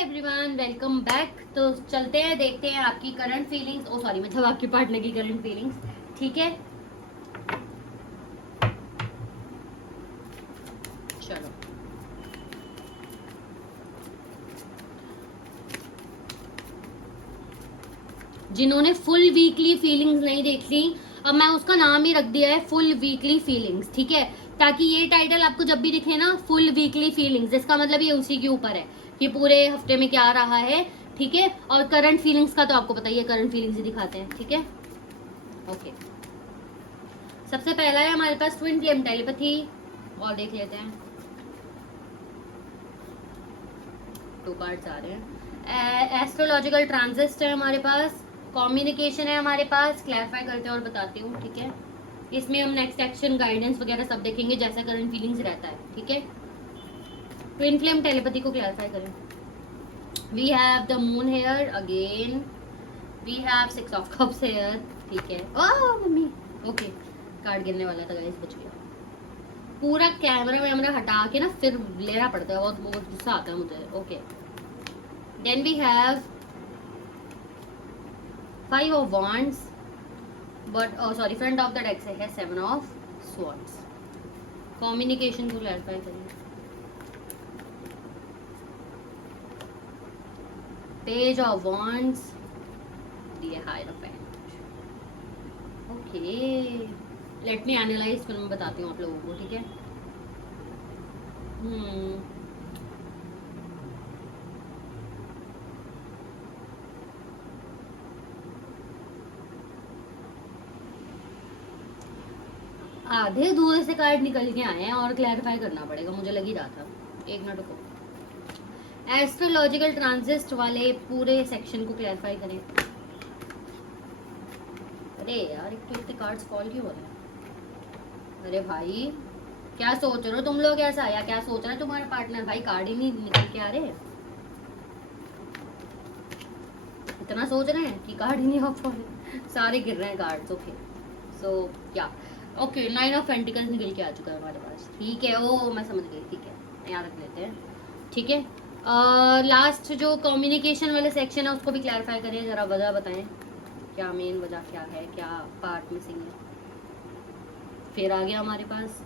Everyone welcome back. तो चलते हैं, देखते हैं आपकी करंट फीलिंग्स, ओ सॉरी मतलब आपके पार्टनर की करंट फीलिंग्स। ठीक है, चलो। जिन्होंने फुल वीकली फीलिंग्स नहीं देख ली, अब मैं उसका नाम ही रख दिया है फुल वीकली फीलिंग्स। ठीक है, ताकि ये टाइटल आपको जब भी दिखे ना फुल वीकली फीलिंग्स, इसका मतलब ये उसी के ऊपर है कि पूरे हफ्ते में क्या रहा है। ठीक है, और करंट फीलिंग्स का तो आपको पता ही है, करंट फीलिंग्स ही दिखाते हैं। ठीक है, ओके। सबसे पहला है हमारे पास ट्विन फ्लेम टेलीपैथी, और देख लेते हैं। 2 कार्ड्स आ रहे हैं। एस्ट्रोलॉजिकल ट्रांजिस्ट है हमारे पास, कम्युनिकेशन है हमारे पास। क्लैरिफाई करते हैं और बताती हूँ। ठीक है, इसमें हम नेक्स्ट एक्शन, गाइडेंस वगैरह सब देखेंगे जैसा करंट फीलिंग्स रहता है। ठीक है, ट्विन फ्लेम टेलीपैथी को क्लैरिफाई करें। We have the moon here again, we have 6 of cups here. ठीक है, ओह मम्मी, ओके। कार्ड गिरने वाला था गाइस, बच गया। पूरा कैमरा हटा के ना फिर लेना पड़ता है, बहुत बहुत गुस्सा आता है मुझे। Okay, then we have 5 of wands, but oh sorry, front of the deck से है 7 of swords। कम्युनिकेशन को क्लैरिफाई करिए। पेज ऑफ wands, दिए hierophant. Okay, let me analyse, फिर मैं बताती हूँ आप लोगों को। ठीक है, आधे दूर से कार्ड निकल के आए हैं और क्लैरिफाई करना पड़ेगा, मुझे लग ही रहा था। एक मिनट को एस्ट्रोलॉजिकल ट्रांजिस्ट वाले पूरे सेक्शन को क्लैरिफाई करें। अरे यार, एक तो इतने कार्ड्स फॉल क्यों हो रहे हैं? अरे भाई, क्या सोच रहे हो तुम लोग ऐसा, या क्या सोच रहा है तुम्हारा पार्टनर? भाई कार्ड ही नहीं निकल के आ रहे, इतना सोच रहे हैं कि कार्ड ही नहीं ऑफ हो रहे, सारे गिर रहे हैं कार्ड्स। ओके, सो क्या, ओके 9 ऑफ पेंटिकल्स निकल के आ चुका है हमारे पास। ठीक है, ओ मैं समझ गई। ठीक है, याद रख लेते हैं। ठीक है, लास्ट जो कम्युनिकेशन वाले सेक्शन है उसको भी क्लैरिफाई करें, जरा वजह बताएं, क्या मेन वजह क्या है, क्या पार्ट मिसिंग है। फिर आ गया हमारे पास,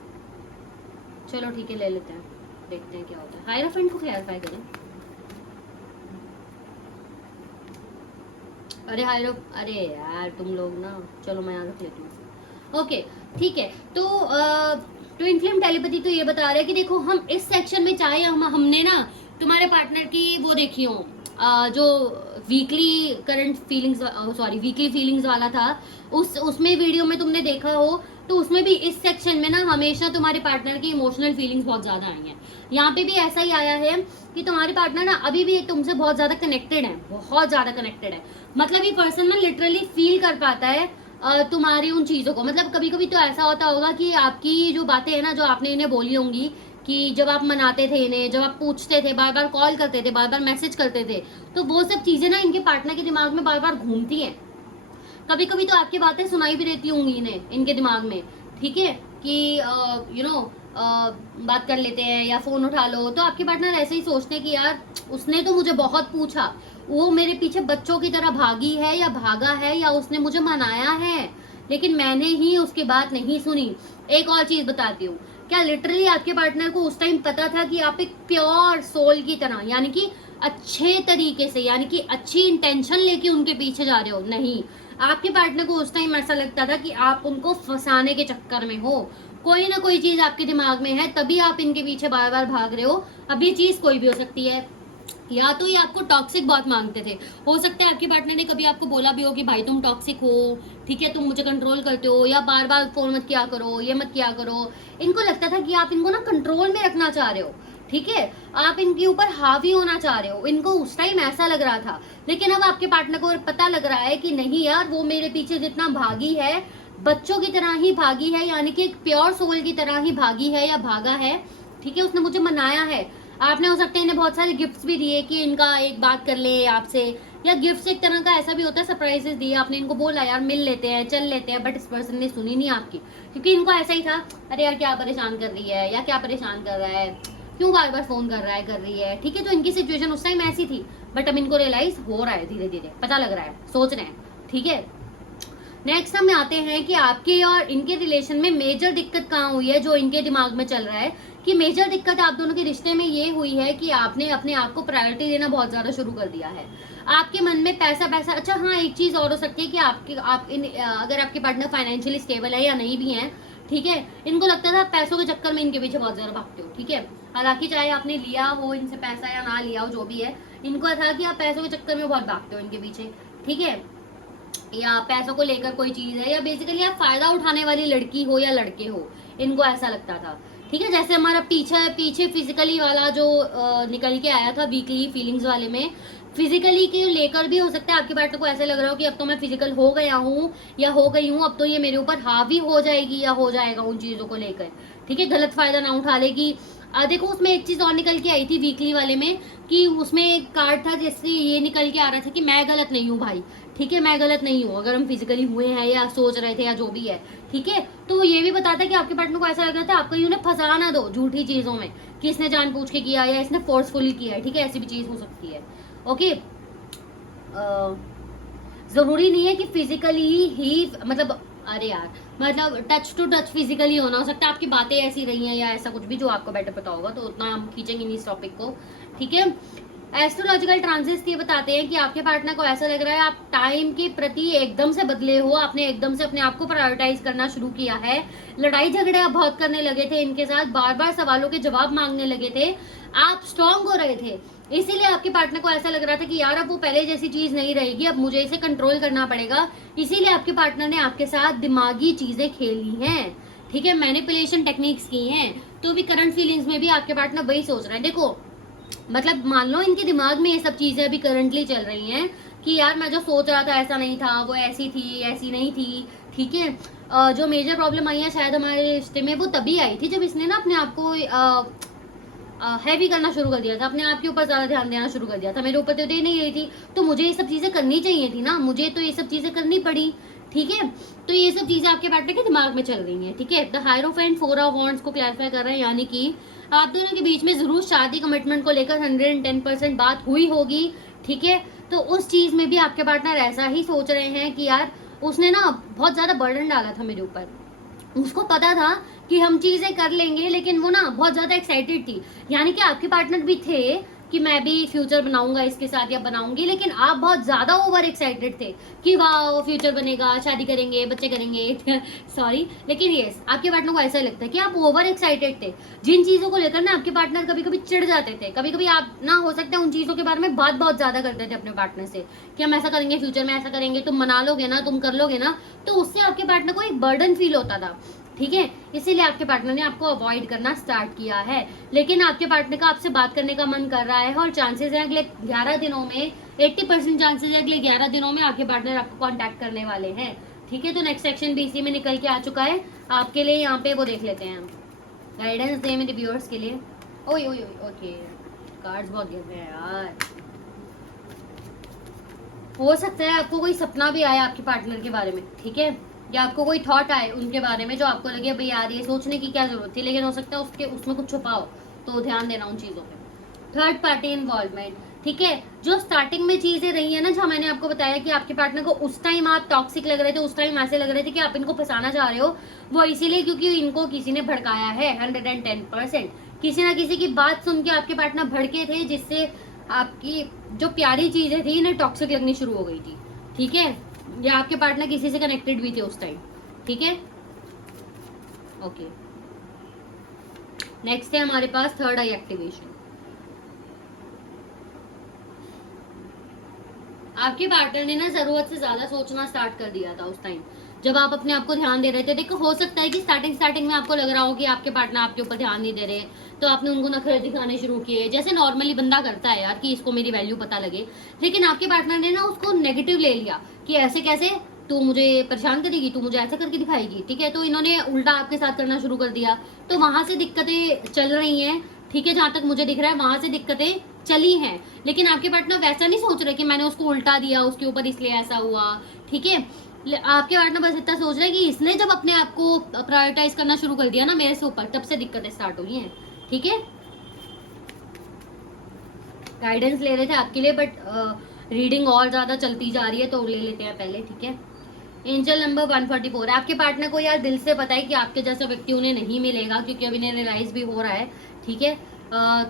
चलो ठीक है ले लेते हैं, देखते हैं क्या होता है। हायरोफेंट को क्लैरिफाई करें। अरे यार तुम लोग ना, चलो मैं याद रख लेती हूँ। ओके ठीक है, तो ट्विन फ्लेम टेलीपैथी तो ये बता रहा है कि देखो, हम इस सेक्शन में चाहे हमने ना तुम्हारे पार्टनर की वो देखी हो, जो weekly current feelings, sorry weekly feelings वाला था, उसमें वीडियो में तुमने देखा हो, तो उसमें भी इस सेक्शन में ना हमेशा तुम्हारे पार्टनर की इमोशनल फीलिंग्स बहुत ज्यादा आई हैं। यहाँ पे भी ऐसा ही आया है कि तुम्हारे पार्टनर ना अभी भी तुमसे बहुत ज्यादा कनेक्टेड है, बहुत ज्यादा कनेक्टेड है। मतलब ये पर्सन ना लिटरली फील कर पाता है तुम्हारी उन चीजों को। मतलब कभी कभी तो ऐसा होता होगा कि आपकी जो बातें है ना, जो आपने इन्हें बोली होंगी, कि जब आप मनाते थे इन्हें, जब आप पूछते थे, बार बार कॉल करते थे, बार बार मैसेज करते थे, तो वो सब चीजें ना इनके पार्टनर के दिमाग में बार बार घूमती हैं। कभी कभी तो आपकी बातें सुनाई भी देती होंगी इन्हें, इनके दिमाग में। ठीक है, कि यू नो बात कर लेते हैं या फोन उठा लो, तो आपके पार्टनर ऐसे ही सोचते हैं कि यार उसने तो मुझे बहुत पूछा, वो मेरे पीछे बच्चों की तरह भागी है या भागा है, या उसने मुझे मनाया है, लेकिन मैंने ही उसकी बात नहीं सुनी। एक और चीज बताती हूँ, क्या लिटरली आपके पार्टनर को उस टाइम पता था कि आप एक प्योर सोल की तरह, यानी कि अच्छे तरीके से, यानी कि अच्छी इंटेंशन लेके उनके पीछे जा रहे हो? नहीं, आपके पार्टनर को उस टाइम ऐसा लगता था कि आप उनको फंसाने के चक्कर में हो, कोई ना कोई चीज आपके दिमाग में है, तभी आप इनके पीछे बार बार भाग रहे हो। अब ये चीज कोई भी हो सकती है, या तो ये आपको टॉक्सिक बहुत मांगते थे, हो सकता है आपके पार्टनर ने कभी आपको बोला भी हो कि भाई तुम टॉक्सिक हो, ठीक है, तुम मुझे कंट्रोल करते हो, या बार बार फोन मत किया करो, ये मत किया करो। इनको लगता था कि आप इनको ना कंट्रोल में रखना चाह रहे हो, ठीक है, आप इनके ऊपर हावी होना चाह रहे हो, इनको उस टाइम ऐसा लग रहा था। लेकिन अब आपके पार्टनर को पता लग रहा है कि नहीं यार, वो मेरे पीछे जितना भागी है, बच्चों की तरह ही भागी है, यानी कि एक प्योर सोल की तरह ही भागी है या भागा है। ठीक है, उसने मुझे मनाया है। आपने हो सकता है इन्हें बहुत सारे गिफ्ट्स भी दिए कि इनका एक बात कर ले आपसे, या गिफ्ट्स एक तरह का ऐसा भी होता है, सरप्राइजेस दिए आपने इनको, बोला यार मिल लेते हैं, चल लेते हैं, बट इस पर्सन ने सुनी नहीं आपकी, क्योंकि इनको ऐसा ही था, अरे यार क्या परेशान कर रही है, या क्या परेशान कर रहा है, क्यों बार बार फोन कर रहा है, कर रही है, ठीक है। तो इनकी सिचुएशन उस टाइम ऐसी थी, बट अब इनको रियलाइज हो रहा है, धीरे धीरे पता लग रहा है, सोच रहे हैं, ठीक है। नेक्स्ट हम आते हैं कि आपके और इनके रिलेशन में मेजर दिक्कत कहाँ हुई है, जो इनके दिमाग में चल रहा है कि मेजर दिक्कत आप दोनों के रिश्ते में ये हुई है कि आपने अपने आप को प्रायोरिटी देना बहुत ज्यादा शुरू कर दिया है। आपके मन में पैसा पैसा, अच्छा हाँ एक चीज और हो सकती है कि अगर आपके पार्टनर फाइनेंशियली स्टेबल है या नहीं भी है, ठीक है, इनको लगता था पैसों के चक्कर में इनके पीछे बहुत ज्यादा भागते हो, ठीक है। हालांकि चाहे आपने लिया हो इनसे पैसा या ना लिया हो, जो भी है, इनको था कि आप पैसों के चक्कर में बहुत भागते हो इनके पीछे, ठीक है, या पैसों को लेकर कोई चीज है, या बेसिकली आप फायदा उठाने वाली लड़की हो या लड़के हो, इनको ऐसा लगता था, ठीक है। जैसे हमारा पीछे फिजिकली वाला जो निकल के आया था वीकली फीलिंग्स वाले में, फिजिकली के लेकर भी हो सकता है आपके पार्टनर को ऐसा लग रहा हो कि अब तो मैं फिजिकल हो गया हूँ या हो गई हूँ, अब तो ये मेरे ऊपर हावी हो जाएगी या हो जाएगा उन चीजों को लेकर, ठीक है, गलत फायदा ना उठा लेगी। देखो उसमें एक चीज और निकल के आई थी वीकली वाले में कि उसमें एक कार्ड था जैसे ये निकल के आ रहा था कि मैं गलत नहीं हूँ भाई, ठीक है, मैं गलत नहीं हूँ अगर हम फिजिकली हुए हैं या सोच रहे थे या जो भी है, ठीक है। तो ये भी बताता है कि आपके पार्टनर को ऐसा लग रहा था आपको उन्हें फंसा ना दो झूठी चीजों में कि इसने जानबूझ के किया या इसने फोर्सफुली किया है, ठीक है, ऐसी भी चीज हो सकती है। ओके, जरूरी नहीं है कि फिजिकली ही मतलब, अरे यार मतलब टच टू टच फिजिकली होना, हो सकता है आपकी बातें ऐसी रही हैं या ऐसा कुछ भी जो आपको बेटर पता होगा, तो उतना हम खींचेंगे नहीं इस टॉपिक को, ठीक है। एस्ट्रोलॉजिकल ट्रांजिट्स ये बताते हैं कि आपके पार्टनर को ऐसा लग रहा है आप टाइम के प्रति एकदम से बदले हो, आपने एकदम से अपने आप को प्रायोरिटाइज करना शुरू किया है, लड़ाई झगड़े आप बहुत करने लगे थे इनके साथ, बार बार सवालों के जवाब मांगने लगे थे, आप स्ट्रांग हो रहे थे, इसीलिए आपके पार्टनर को ऐसा लग रहा था कि यार अब वो पहले जैसी चीज नहीं रहेगी, अब मुझे इसे कंट्रोल करना पड़ेगा, इसीलिए आपके पार्टनर ने आपके साथ दिमागी चीजें खेली हैं, ठीक है, मैनिपुलेशन टेक्निक्स की हैं। तो भी करंट फीलिंग्स में भी आपके पार्टनर वही सोच रहे हैं। देखो मतलब मान लो इनके दिमाग में ये सब चीजें अभी करंटली चल रही हैं कि यार मैं जो सोच रहा था ऐसा नहीं था, वो ऐसी थी ऐसी नहीं थी, ठीक है। जो मेजर प्रॉब्लम आई है शायद हमारे रिश्ते में वो तभी आई थी जब इसने ना अपने आप को हैवी करना शुरू कर दिया था, अपने आप के ऊपर ज्यादा ध्यान देना शुरू कर दिया था, मेरे ऊपर तो दे नहीं रही थी, तो मुझे ये सब चीजें करनी चाहिए थी ना, मुझे तो ये सब चीजें करनी पड़ी, ठीक है। तो ये सब चीजें आपके पार्टनर के दिमाग में चल रही हैं, ठीक है। द हायरोफेंट 4 ऑफ वांड्स को क्लैरिफाई कर रहे हैं, यानी कि आप दोनों के बीच में जरूर शादी कमिटमेंट को लेकर 110% बात हुई होगी, ठीक है। तो उस चीज में भी आपके पार्टनर ऐसा ही सोच रहे हैं कि यार उसने ना बहुत ज्यादा बर्डन डाला था मेरे ऊपर, उसको पता था कि हम चीजें कर लेंगे, लेकिन वो ना बहुत ज्यादा एक्साइटेड थी, यानी कि आपके पार्टनर भी थे कि मैं भी फ्यूचर बनाऊंगा इसके साथ या बनाऊंगी, लेकिन आप बहुत ज्यादा ओवर एक्साइटेड थे कि वाह फ्यूचर बनेगा, शादी करेंगे, बच्चे करेंगे सॉरी, लेकिन यस आपके पार्टनर को ऐसा लगता है कि आप ओवर एक्साइटेड थे जिन चीजों को लेकर ना आपके पार्टनर कभी कभी चिढ़ जाते थे, कभी कभी आप ना हो सकता है उन चीजों के बारे में बात बहुत ज्यादा करते थे अपने पार्टनर से कि हम ऐसा करेंगे फ्यूचर में, ऐसा करेंगे, तुम मना लोगे ना, तुम कर लोगे ना, तो उससे आपके पार्टनर को एक बर्डन फील होता था, ठीक है। इसीलिए आपके पार्टनर ने आपको अवॉइड करना स्टार्ट किया है, लेकिन आपके पार्टनर का आपसे बात करने का मन कर रहा है और चांसेस है अगले 11 दिनों में 80% चांसेस है अगले 11 दिनों में आपके पार्टनर आपको कांटेक्ट करने वाले हैं, ठीक है। तो नेक्स्ट सेक्शन भी इसी में निकल के आ चुका है आपके लिए, यहाँ पे वो देख लेते हैं हम गाइडेंस दे मेरे व्यूअर्स के लिए। ओए ओए ओके, कार्ड्स बहुत गिर रहे हैं यार। हो सकता है आपको कोई सपना भी आया आपके पार्टनर के बारे में, ठीक है, या आपको कोई थॉट आए उनके बारे में जो आपको लगे भाई यार ये सोचने की क्या जरूरत थी, लेकिन हो सकता है उसमें कुछ छुपा हो, तो ध्यान देना उन चीजों पे। थर्ड पार्टी इन्वॉल्वमेंट, ठीक है, जो स्टार्टिंग में चीजें रही है ना, जो मैंने आपको बताया कि आपके पार्टनर को उस टाइम आप टॉक्सिक लग रहे थे, उस टाइम ऐसे लग रहे थे कि आप इनको फंसाना चाह रहे हो, वो इसीलिए क्योंकि इनको किसी ने भड़काया है 110%, किसी ना किसी की बात सुन के आपके पार्टनर भड़के थे, जिससे आपकी जो प्यारी चीजें थी इन्हें टॉक्सिक लगनी शुरू हो गई थी, ठीक है, या आपके पार्टनर किसी से कनेक्टेड भी थे उस टाइम, ठीक है। ओके, नेक्स्ट है हमारे पास थर्ड आई एक्टिवेशन। आपके पार्टनर ने ना जरूरत से ज्यादा सोचना स्टार्ट कर दिया था उस टाइम जब आप अपने आप को ध्यान दे रहे थे। देखो हो सकता है कि स्टार्टिंग में आपको लग रहा हो कि आपके पार्टनर आपके ऊपर ध्यान नहीं दे रहे, तो आपने उनको नखरे दिखाने शुरू किए, जैसे नॉर्मली बंदा करता है यार कि इसको मेरी वैल्यू पता लगे, लेकिन आपके पार्टनर ने ना उसको नेगेटिव ले लिया कि ऐसे कैसे तू मुझे परेशान करेगी, तू मुझे ऐसा करके दिखाएगी, ठीक है। तो इन्होंने उल्टा आपके साथ करना शुरू कर दिया, तो वहां से दिक्कतें चल रही हैं, ठीक है, जहां तक मुझे दिख रहा है वहां से दिक्कतें चली हैं, लेकिन आपके पार्टनर वैसा नहीं सोच रहे कि मैंने उसको उल्टा दिया उसके ऊपर इसलिए ऐसा हुआ, ठीक है। आपके पार्टनर बस इतना सोच रहे हैं कि इसने जब अपने आप को प्रायोरिटाइज करना शुरू कर दिया ना मेरे से ऊपर, तब से दिक्कतें स्टार्ट हुई हैं, ठीक है। गाइडेंस ले रहे थे आपके लिए, बट रीडिंग और ज्यादा चलती जा रही है तो ले लेते हैं पहले, ठीक है। एंजल नंबर 144, आपके पार्टनर को यार दिल से पता है कि आपके जैसा व्यक्ति उन्हें नहीं मिलेगा, क्योंकि अभी इन्हें रियलाइज भी हो रहा है, ठीक है।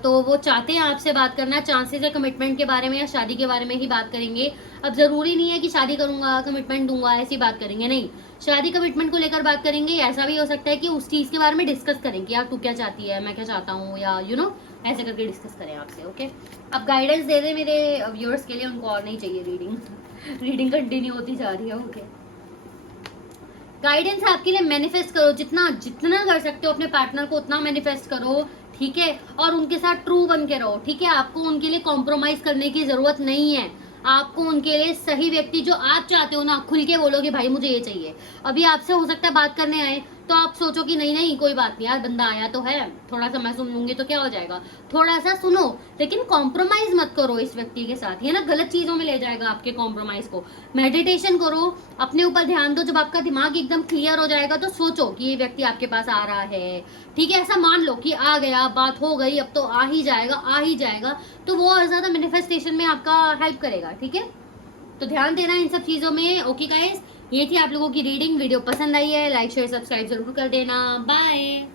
तो वो चाहते हैं आपसे बात करना, चांसेस है कमिटमेंट के बारे में या शादी के बारे में ही बात करेंगे। अब जरूरी नहीं है कि शादी करूंगा कमिटमेंट दूंगा ऐसी बात करेंगे, नहीं, शादी कमिटमेंट को लेकर बात करेंगे। ऐसा भी हो सकता है कि उस चीज के बारे में डिस्कस करेंगे, यार तू क्या चाहती है, मैं क्या चाहता हूँ, या ऐसे करके डिस्कस करें आपसे, ओके। अब गाइडेंस दे दे मेरे व्यूअर्स के लिए, उनको और नहीं चाहिए रीडिंग रीडिंग कंटिन्यू होती जा रही है, ओके। गाइडेंस आपके लिए, मैनिफेस्ट करो, जितना जितना कर सकते हो अपने पार्टनर को उतना मैनिफेस्ट करो, ठीक है। और उनके साथ ट्रू बन के रहो, ठीक है। आपको उनके लिए कॉम्प्रोमाइज करने की जरूरत नहीं है। आपको उनके लिए सही व्यक्ति जो आप चाहते हो ना, खुल के बोलो कि भाई मुझे ये चाहिए। अभी आपसे हो सकता है बात करने आए तो आप सोचो कि नहीं नहीं कोई बात नहीं यार, बंदा आया तो है, थोड़ा सा मैं सुन लूंगी तो क्या हो जाएगा, थोड़ा सा सुनो, लेकिन कॉम्प्रोमाइज मत करो इस व्यक्ति के साथ, ये ना गलत चीजों में ले जाएगा आपके कॉम्प्रोमाइज को। मेडिटेशन करो, अपने ऊपर ध्यान दो, जब आपका दिमाग एकदम क्लियर हो जाएगा तो सोचो कि ये व्यक्ति आपके पास आ रहा है, ठीक है। ऐसा मान लो कि आ गया, बात हो गई, अब तो आ ही जाएगा, आ ही जाएगा, तो वो और ज्यादा मैनिफेस्टेशन में आपका हेल्प करेगा, ठीक है। तो ध्यान देना इन सब चीजों में, ओके गाइस। ये थी आप लोगों की रीडिंग। वीडियो पसंद आई है लाइक शेयर सब्सक्राइब जरूर कर देना। बाय।